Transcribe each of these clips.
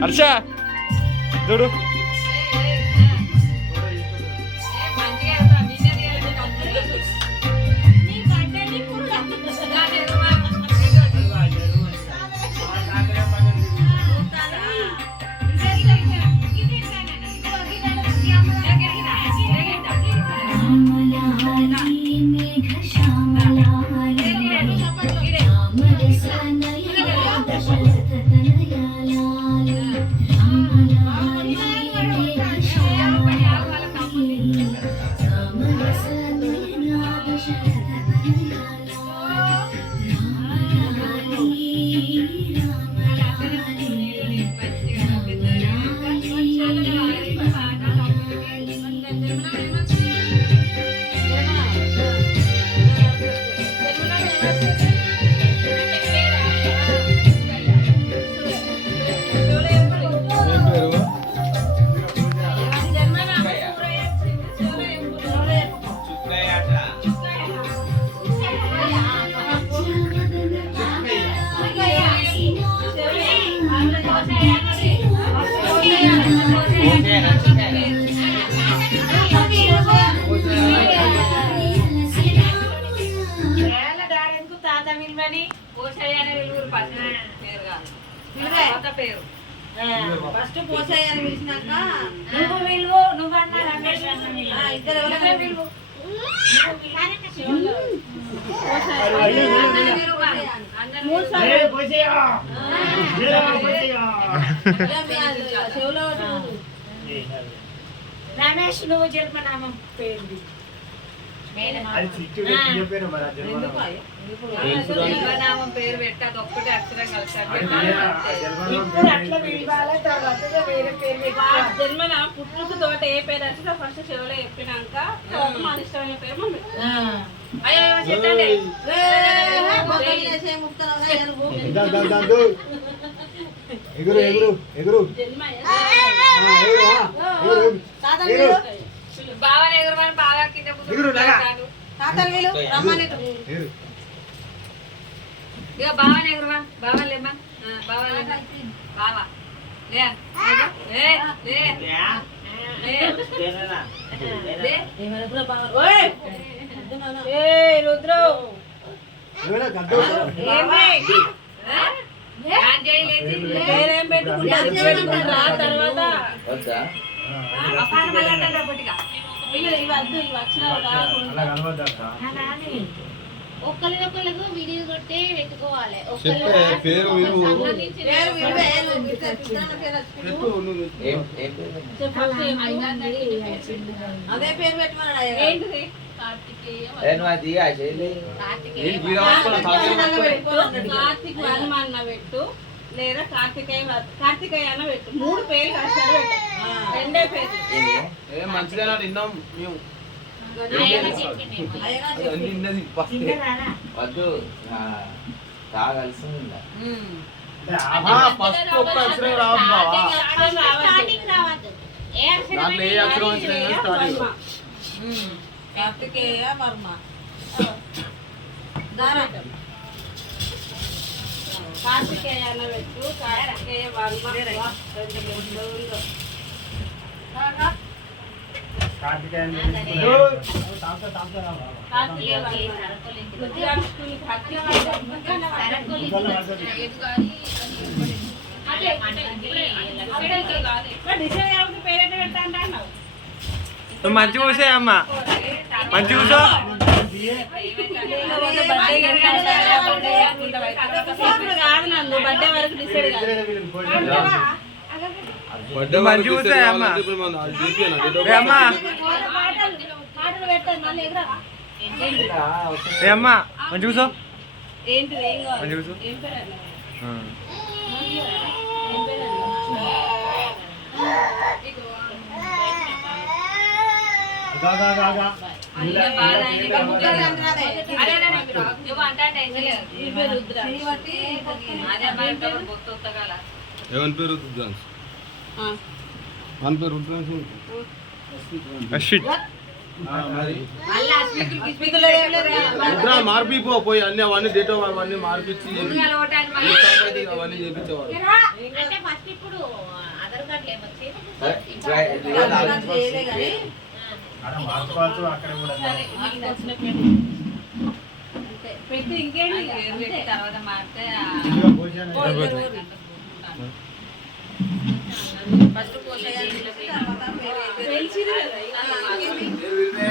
హర్ష చూడు ఫస్ట్ పోసాయని పిలిచినాక నువ్వు విలువ నువ్వు అన్నా రమేష్ ఇద్దరు ఎవరైనా విలువ రమేష్ నువ్వు జన్మనామం పేరు జన్మనామం పేరు పెట్టాలి ఒక్కటే అక్షరం కలిసారు జన్మనామం పుట్టుకు తోట ఏ పేరు వచ్చినా ఫస్ట్ చెవులో చెప్పినాక మన ఇష్టమైన పేరు మమ్మీ అయ్యో చెప్పండి ఎగురు ఎగురు ఎగురు బాగా ఎగురమని బాగా కింద ఇక బాగా ఎగురమని బాగా లేమా బాగా లేమా బావా రుద్రు పేరేం పెట్టుకుంటా తర్వాత ఒక్కరికొకరికి వీడియో కొట్టి పెట్టుకోవాలి అదే పేరు పెట్టమన్నాడు ఏంటిది కార్తిక్ వర్మ పెట్టు లేదా కార్తికేయ అన్న పెట్టు 3 పేర్లు కష్టాలు పెట్టు రెండే పేరు మంచిగా విన్నాం మేము వద్దు తాగాల్సి కార్తికేయ వర్మ కార్తికేయ అన్న పెట్టు కార్తికేయ వర్మ మంచి కూసే అమ్మ మంచి కూసో బర్త్డే వరకు డిసైడ్ మంచి కూసే అమ్మ అమ్మ మంచి కూసో ఏంటి మంచి కూసో ఎవరి పేరు రుద్రాంశ్ మన పేరు రుద్రాంశ్ అశ్విత్ మళ్ళీ ఆ స్పీకులు ఏం లేదు. మార్పిపో పోయి అన్ని అవన్నీ డేట్ అవన్నీ మార్పిచ్చి అవన్నీ చేపించేవాళ్ళు. అంటే ఫస్ట్ ఇప్పుడు ఆధార్ కార్డు ఏమొచ్చి చేయలే కానీ సరే, మీకు నచ్చిన పేరు. అంతే. పెట్టి ఇంకేంటి ఇక? అంతే. తర్వాత మారితే ఫస్ట్ పోసేయాలి తర్వాత పేరు తెలిసింది కదా ఇక. ఇదే.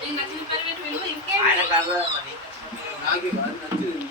నీకు నచ్చిన పేరు పెట్టి పిలువు, ఇంకేంటి? ఆయన కాదు మరి నాకు ఇక అది నచ్చింది.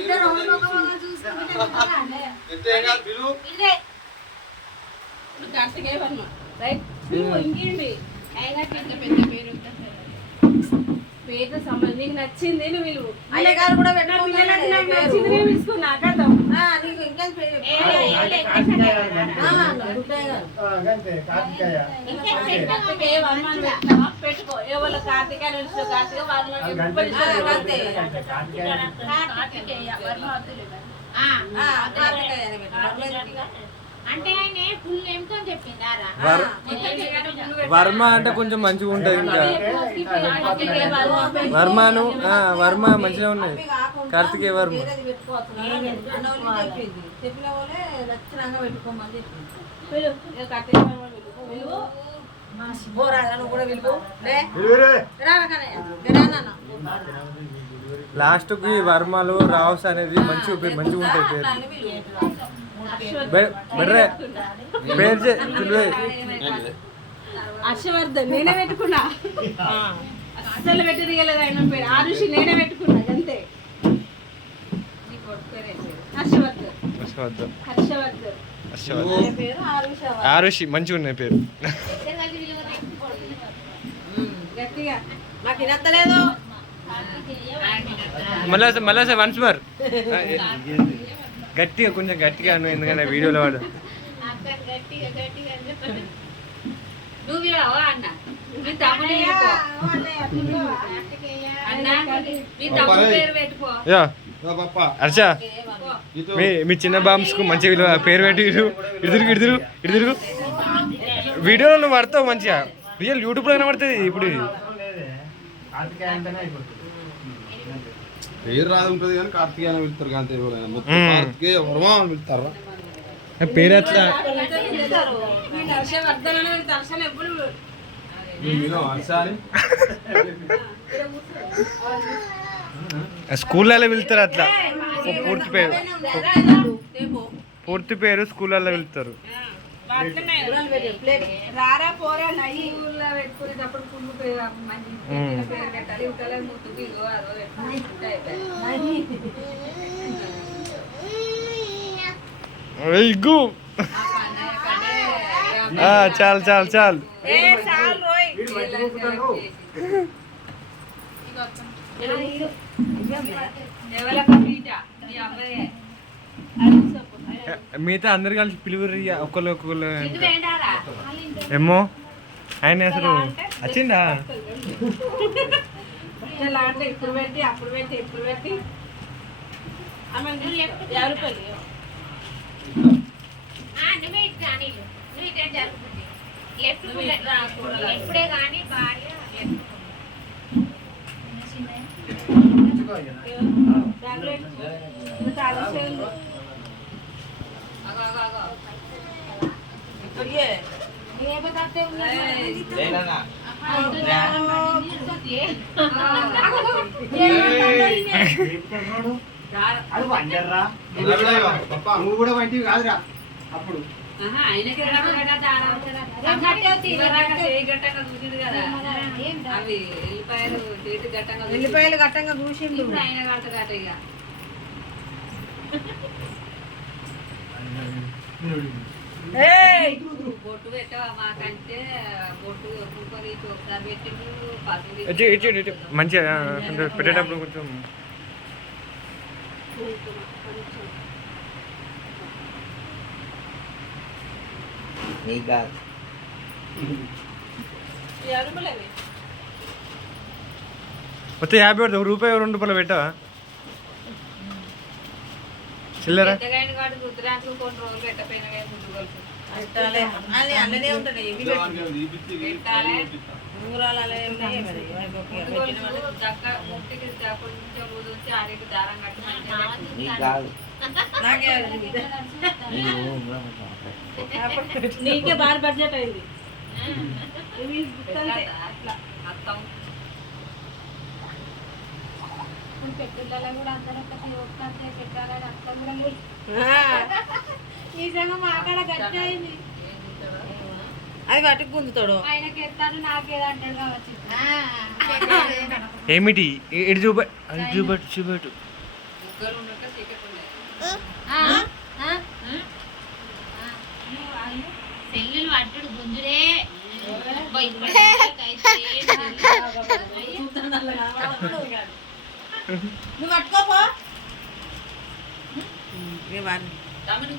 ఇద్దరు ఒకరినొకరు చూసుకుంటే అంతే కాదు, పిలువు. ఇప్పుడు కార్తికేయ వర్మ. రైట్? పిలువు, ఇంకేంటి? అయినా పెద్ద పెద్ద పేరు ఉంటుంది. పేరుతో సంబంధం నీకు నచ్చింది నువ్వు పిలువు. అయ్యగారు కూడా నా పెట్టుకోమని పిల్లలకు నాకు పేరు. నచ్చింది నేను పిలుచుకున్నా కథం. నీకు ఇంకేం పేరు కార్తికేయ వర్మ అని పెడతావా? పెట్టుకో. ఎవరు కార్తికేయ నిలుస్తూ కార్తికేయ వర్మ అని పిలుస్తావు. అంతే. కార్తికేయ వర్మ వద్దులేదా? కార్తికేయ అని పెట్టు. పర్లేదు. అంటే ఆయన ఫుల్ నేమ్ తో చెప్పిందారా? వర్మ అంటే కొంచెం మంచిగా ఉంటుంది. ఇంకా కార్తికేయ వర్మ పెట్టుకో. వర్మను వర్మ మంచిగా ఉన్నాయి. కార్తికేయ వర్మ. వేరేది పెట్టుకోవచ్చు. అన్నోళ్ళు చెప్పింది. చెప్పిన వాళ్ళే నచ్చినాక పెట్టుకోమని చెప్పింది. పిలువు. ఇక కార్తికేయ వర్మ పిలువు. పిలువు. బోరాగా నువ్వు కూడా పిలుపు. రా కన్నయ్య. రా నాన్న. లాస్ట్ కి వర్మలు రావుస్ అనేది మంచిగా మంచిగా ఉంటాయి పేరు. అట్లా అని పిలువు. బెటరే పేరు పిలువే. హర్షవర్ధన్ నేనే పెట్టుకున్నా. అస్సలు పెట్టి రియలేదు ఆయన పేరు. ఆరుషి నేనే పెట్టుకున్నా అంతే. హర్షవర్ధన్. హర్షవర్ధన్. ఆయన పేరు ఆరుష. ఆరుషి మంచిగా ఉన్నాయి పేరు. గట్టిగా. నాకు వినత్తలేదు. మళ్ళీ వన్స్ మోర్ గట్టిగా కొంచెం గట్టిగా అను, ఎందుకంటే వీడియోలో వాడు. నువ్వు విలువా అన్న? మీ తమ్ముని విలుపో. అన్న మీ తమ్ముడు పేరు పెట్టుకో. యా హర్ష మీ చిన్న బాంబ్స్ కు మంచిగా విలువ పేరు పెట్టి ఇడుదురు వీడియోలో నువ్వు పడతావు మంచిగా. రియల్ యూట్యూబ్ లో కనబడుతుంది ఇప్పుడు. పేరు రాదు ఉంటుంది కానీ కార్తికేయ అని పిలుస్తారు కానీ ఎవరైనా మొత్తం కార్తికేయ వర్మ అని పిలుస్తారా? పేరు ఎట్లా హర్షవర్ధన్ అనేది దర్శనం ఎప్పుడు స్కూళ్ళలో వెళ్తారు అట్లా. పూర్తి పేరు స్కూళ్ళలో వెళ్తారు. రారా పోరా నయ్యి ఊళ్ళో పెట్టుకునేటప్పుడు పుల్లు పేరు మంచి పేరు పెట్టాలి. ఇవతల ముద్దుకి ఇగో అదో పెట్టుకుంటే ఇగ్గు చాలు చాలు చాలు. మిగతా అందరు కలిసి పిలువురు ఒక్కరు ఒక్కొక్కరు. ఏమో ఆయన అసలు వచ్చిందా? అంటే ఇప్పుడు పెట్టి అప్పుడు పెట్టి ఇప్పుడు పెట్టి 50 రూపాయలు. నువ్వే ఇట్లా అని నువ్వు ఇట్లా జరుగుతుంది. ఎప్పుడే కానీ భార్య నువ్వు కూడా వంటివి కాదురా అప్పుడు. ఎల్లిపాయలు గట్టంగా చూసిండు. బొట్టు పెట్టవా మాకంటే బొట్టు ఒకసారి పెట్టిండు మంచిగా పెట్టేటప్పుడు కొంచెం నీకు కాదు. మొత్తం 50 పడుతుంది. ₹1 ₹2 పెట్టావా చిల్లరా? రుద్రాంకులు కొన్ని రోజులు పెట్టపోయినా ముందు పెట్టాలి. అది అందులోనే ఉంటుంది. ఇవి పెట్టు. ఉంగరాలు అలా ఏమి ఉన్నాయి మరి. పెట్టిన వాళ్ళు నీకు కాదు నాకే నీకు ఉంగరం పెట్టాలి. నీకే బాగా బడ్జెట్ అయింది ఇవి గుర్తుంటే అట్లా పెట్టులలో కూడా అందరూ ఒకటి పెట్టాలని అర్థం కూడా నిజంగా మా అక్కడ గట్టి అయింది అది పట్టుకు గుంజుతాడు. ఆయనకి ఎత్తాడు నాకేదో అంటాడు కావచ్చు ఏమిటి ఇటు చూపెట్టు చూపెట్టు సెల్లులు పట్టుడు గుంజుడే నువ్వు పట్టుకోపో.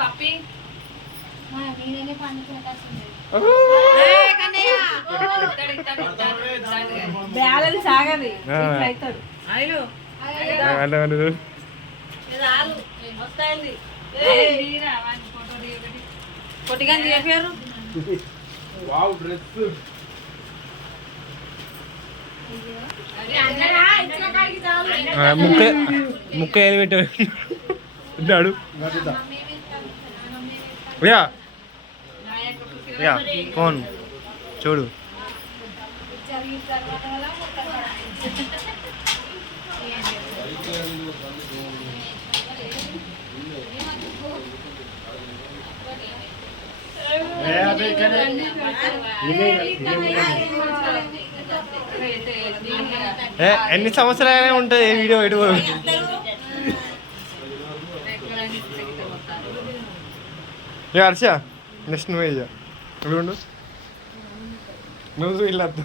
పప్పి నేనే పండుకుంటుంది బ్యాలెన్స్ ఆగది అవుతాడు అయ్యో వస్తాయండి పొట్టిగా తీయపోయారు. వావ్ డ్రెస్ ముక్క ఏది పెట్టాడు యా యా ఫోన్ చూడు ఎన్ని సంవత్సరాలే ఉంటుంది వీడియో ఎటు హర్ష నెక్స్ట్ నువ్వే ఇక నువ్వు వెళ్ళొద్దు